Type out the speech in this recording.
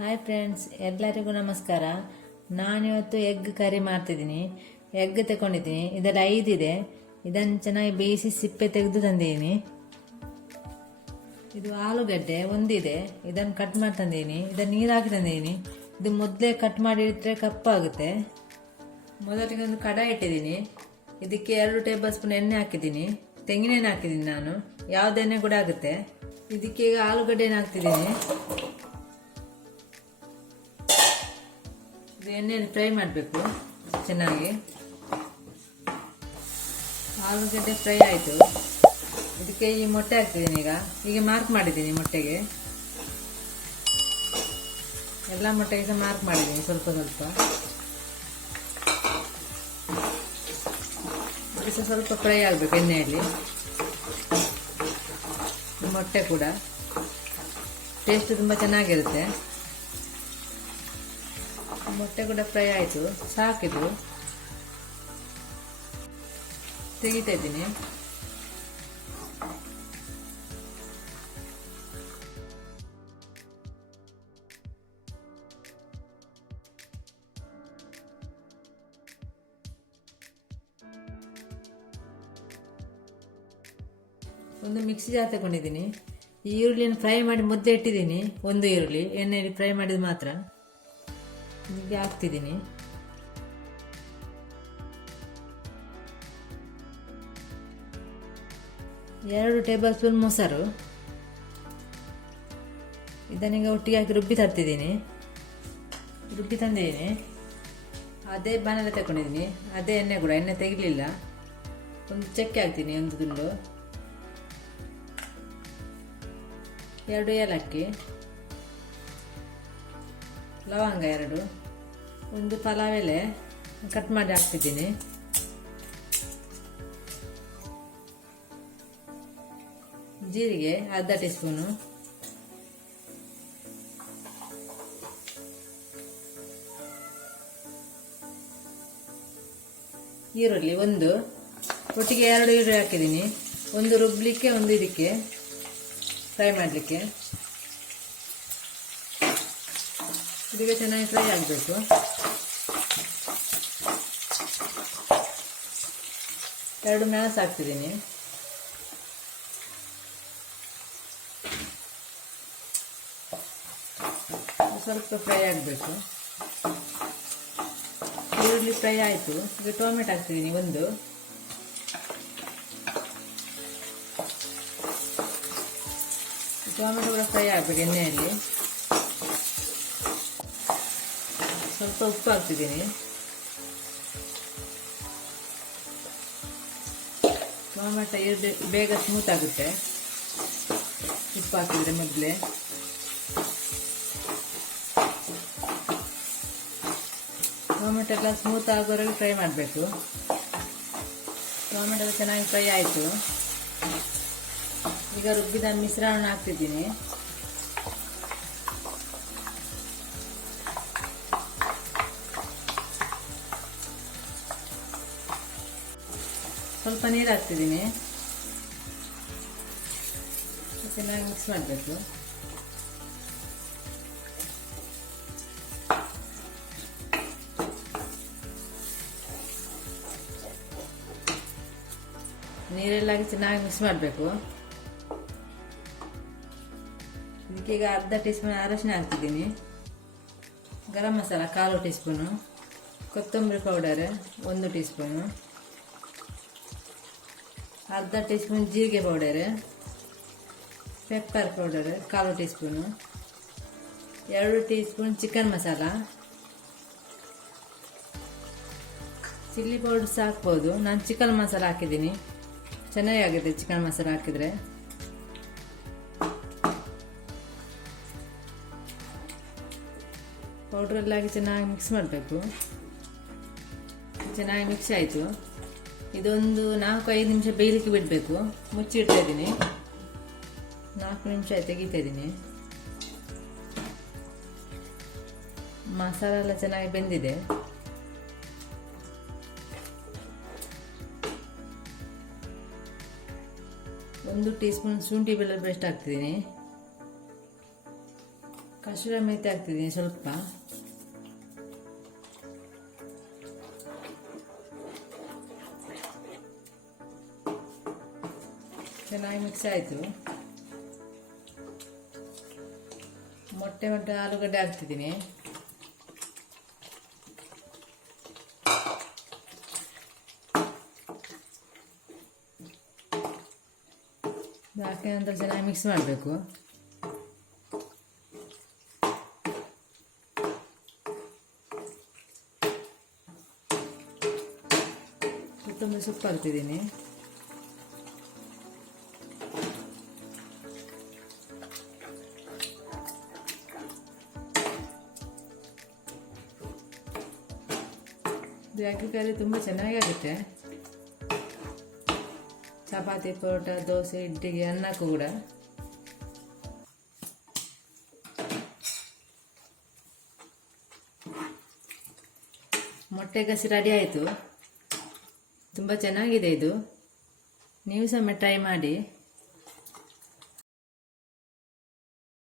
Hi friends, ಎಲ್ಲರಿಗೂ ನಮಸ್ಕಾರ. ನಾನಿವತ್ತು ಎಗ್ ಕರಿ ಮಾಡ್ತಿದ್ದೀನಿ. ಎಗ್ ತಗೊಂಡಿದ್ದೀನಿ. ಇದರಲ್ಲಿ 5 ಇದೆ. ಇದನ್ನು ಚೆನ್ನಾಗಿ ಬೇಯಿಸಿ ಸಿಪ್ಪೆ ತೆಗೆದು ತಂದಿದ್ದೀನಿ. ಇದು ಆಲೂಗಡ್ಡೆ ಒಂದಿದೆ, ಇದನ್ನು ಕಟ್ ಮಾಡಿ ತಂದಿದ್ದೀನಿ. ಇದನ್ನು ನೀರು ಹಾಕಿ ತಂದಿದ್ದೀನಿ. ಇದು ಮೊದಲೇ ಕಟ್ ಮಾಡಿ ಇಟ್ಟರೆ ಕಪ್ಪಾಗುತ್ತೆ. ಮೊದಲಿಗೆ ಒಂದು ಕಡಾಯಿ ಇಟ್ಟಿದ್ದೀನಿ. ಇದಕ್ಕೆ 2 ಟೇಬಲ್ ಸ್ಪೂನ್ ಎಣ್ಣೆ ಹಾಕಿದ್ದೀನಿ. ತೆಂಗಿನ ಎಣ್ಣೆ ಹಾಕಿದ್ದೀನಿ ನಾನು, ಯಾವ್ದು ಎಣ್ಣೆ ಕೂಡ ಆಗುತ್ತೆ. ಇದಕ್ಕೆ ಈಗ ಆಲೂಗಡ್ಡೆನ ಹಾಕ್ತಿದ್ದೀನಿ. ಎಣ್ಣೆಯಲ್ಲಿ ಫ್ರೈ ಮಾಡಬೇಕು ಚೆನ್ನಾಗಿ. ಆಲೂಗಡ್ಡೆ ಫ್ರೈ ಆಯಿತು. ಇದಕ್ಕೆ ಈ ಮೊಟ್ಟೆ ಹಾಕ್ತಿದ್ದೀನಿ. ಈಗ ಮಾರ್ಕ್ ಮಾಡಿದ್ದೀನಿ ಮೊಟ್ಟೆಗೆ. ಎಲ್ಲ ಮೊಟ್ಟೆಗೆ ಸಹ ಮಾರ್ಕ್ ಮಾಡಿದ್ದೀನಿ ಸ್ವಲ್ಪ ಸ್ವಲ್ಪ ಫ್ರೈ ಆಗಬೇಕು ಎಣ್ಣೆಯಲ್ಲಿ. ಮೊಟ್ಟೆ ಕೂಡ ಟೇಸ್ಟ್ ತುಂಬ ಚೆನ್ನಾಗಿರುತ್ತೆ. ಮೊಟ್ಟೆ ಕೂಡ ಫ್ರೈ ಆಯಿತು, ಸಾಕಿದು ತೆಗಿತಾ ಇದ್ದೀನಿ. ಒಂದು ಮಿಕ್ಸಿ ಜಾರ್ ತಗೊಂಡಿದ್ದೀನಿ. ಈ ಈರುಳ್ಳಿಯನ್ನು ಫ್ರೈ ಮಾಡಿ ಮುದ್ದೆ ಇಟ್ಟಿದ್ದೀನಿ. ಒಂದು ಈರುಳ್ಳಿ ಎಣ್ಣೆಯಲ್ಲಿ ಫ್ರೈ ಮಾಡಿದ ಮಾತ್ರ. ಹೀಗೆ ಹಾಕ್ತಿದ್ದೀನಿ. ಎರಡು ಟೇಬಲ್ ಸ್ಪೂನ್ ಮೊಸರು. ಇದನ್ನೀಗ ಒಟ್ಟಿಗೆ ಹಾಕಿ ರುಬ್ಬಿ ತಂದಿದ್ದೀನಿ. ಅದೇ ಬಾಣಲೆ ತಗೊಂಡಿದ್ದೀನಿ. ಅದೇ ಎಣ್ಣೆ ಕೂಡ, ಎಣ್ಣೆ ತೆಗಿಲಿಲ್ಲ. ಒಂದು ಚಕ್ಕೆ ಹಾಕ್ತೀನಿ, ಒಂದು ತುಂಡು. 2 ಏಲಕ್ಕಿ, ಲವಂಗ 2, ಒಂದು ಪಲಾವ್ ಎಲೆ ಕಟ್ ಮಾಡಿ ಹಾಕ್ತಿದ್ದೀನಿ. ಜೀರಿಗೆ ಅರ್ಧ ಟೀ ಸ್ಪೂನು, ಈರುಳ್ಳಿ ಒಂದು, ಒಟ್ಟಿಗೆ 2 ಈರುಳ್ಳಿ ಹಾಕಿದ್ದೀನಿ. ಒಂದು ರುಬ್ಲಿಕ್ಕೆ, ಒಂದು ಇದಕ್ಕೆ ಫ್ರೈ ಮಾಡಲಿಕ್ಕೆ. ಇದಕ್ಕೆ ಚೆನ್ನಾಗಿ ಫ್ರೈ ಆಗಬೇಕು. ಎರಡು ಮೆಣಸು ಹಾಕ್ತಿದ್ದೀನಿ. ಸ್ವಲ್ಪ ಫ್ರೈ ಆಗಬೇಕು. ಈರುಳ್ಳಿ ಫ್ರೈ ಆಯಿತು. ಈಗ ಟೊಮೆಟೊ ಹಾಕ್ತಿದ್ದೀನಿ ಒಂದು. ಟೊಮೆಟೊ ಕೂಡ ಫ್ರೈ ಆಗಬೇಕು ಎಣ್ಣೆಯಲ್ಲಿ. ಸ್ವಲ್ಪ ಉಪ್ಪು ಹಾಕ್ತಿದ್ದೀನಿ. ಟೊಮೆಟೊ ಬೇಗ ಸ್ಮೂತ್ ಆಗುತ್ತೆ ಉಪ್ಪು ಹಾಕಿದ್ರೆ ಮೊದಲೇ. ಟೊಮೆಟೊ ಎಲ್ಲ ಸ್ಮೂತ್ ಆಗೋವರೆಗೆ ಫ್ರೈ ಮಾಡಬೇಕು. ಟೊಮೆಟೊ ಚೆನ್ನಾಗಿ ಫ್ರೈ ಆಯಿತು. ಈಗ ರುಬ್ಬಿದ ಮಿಶ್ರಣ ಹಾಕ್ತಿದ್ದೀನಿ. ಸ್ವಲ್ಪ ನೀರು ಹಾಕ್ತಿದ್ದೀನಿ. ಚೆನ್ನಾಗಿ ಮಿಕ್ಸ್ ಮಾಡಬೇಕು. ನೀರೆಲ್ಲ ಚೆನ್ನಾಗಿ ಮಿಕ್ಸ್ ಮಾಡಬೇಕು. ಇದಕ್ಕೀಗ ಅರ್ಧ ಟೀ ಸ್ಪೂನ್ ಅರಶಿನ ಹಾಕ್ತಿದ್ದೀನಿ. ಗರಂ ಮಸಾಲ 1/4 ಟೀ ಸ್ಪೂನು, ಕೊತ್ತಂಬರಿ ಪೌಡರ್ 1 ಟೀ ಸ್ಪೂನು, ಅರ್ಧ ಟೀ ಸ್ಪೂನ್ ಜೀರಿಗೆ powder, pepper powder 1/4 tea spoon, 2 tea spoon chicken masala. Chilli powder ಸಹ ಹಾಕ್ಬೋದು. ನಾನು ಚಿಕನ್ ಮಸಾಲ ಹಾಕಿದ್ದೀನಿ, ಚೆನ್ನಾಗಿದೆ ಚಿಕನ್ ಮಸಾಲ ಹಾಕಿದರೆ. ಪೌಡ್ರೆಲ್ಲ ಹಾಕಿ ಚೆನ್ನಾಗಿ ಮಿಕ್ಸ್ ಮಾಡಬೇಕು. ಚೆನ್ನಾಗಿ ಮಿಕ್ಸ್ ಆಯಿತು. ಇದೊಂದು 4-5 ನಿಮಿಷ ಬೇಯಲಿಕ್ಕೆ ಬಿಡಬೇಕು. ಮುಚ್ಚಿಡ್ತಾ ಇದ್ದೀನಿ. 4 ನಿಮಿಷ ತೆಗಿತಾ ಇದ್ದೀನಿ. ಮಸಾಲ ಎಲ್ಲ ಚೆನ್ನಾಗಿ ಬೆಂದಿದೆ. ಒಂದು ಟೀ ಸ್ಪೂನ್ ಶುಂಠಿ ಬೆಳ್ಳುಳ್ಳಿ ಪೇಸ್ಟ್ ಹಾಕ್ತಿದ್ದೀನಿ. ಕಸೂರಿ ಮೆಂತೆ ಹಾಕ್ತಿದ್ದೀನಿ ಸ್ವಲ್ಪ. ಚೆನ್ನಾಗಿ ಮಿಕ್ಸ್ ಆಯಿತು. ಮೊಟ್ಟೆ ಮತ್ತು ಆಲೂಗಡ್ಡೆ ಹಾಕ್ತಿದ್ದೀನಿ. ಹಾಕಿ ನಂತರ ಚೆನ್ನಾಗಿ ಮಿಕ್ಸ್ ಮಾಡಬೇಕು. ಕೊತ್ತಂಬರಿ ಸೊಪ್ಪು ಹಾಕ್ತಿದ್ದೀನಿ. ಇದು ಹಾಕಿದ್ರೆ ತುಂಬ ಚೆನ್ನಾಗಿ ಆಗುತ್ತೆ. ಚಪಾತಿ, ಪರೋಟ, ದೋಸೆ, ಇಡ್ಲಿಗೆ, ಅನ್ನಕ್ಕೂ ಕೂಡ. ಮೊಟ್ಟೆ ಗಸಿ ರೆಡಿ ಆಯಿತು. ತುಂಬ ಚೆನ್ನಾಗಿದೆ ಇದು. ನೀವು ಸಹ ಟ್ರೈ ಮಾಡಿ.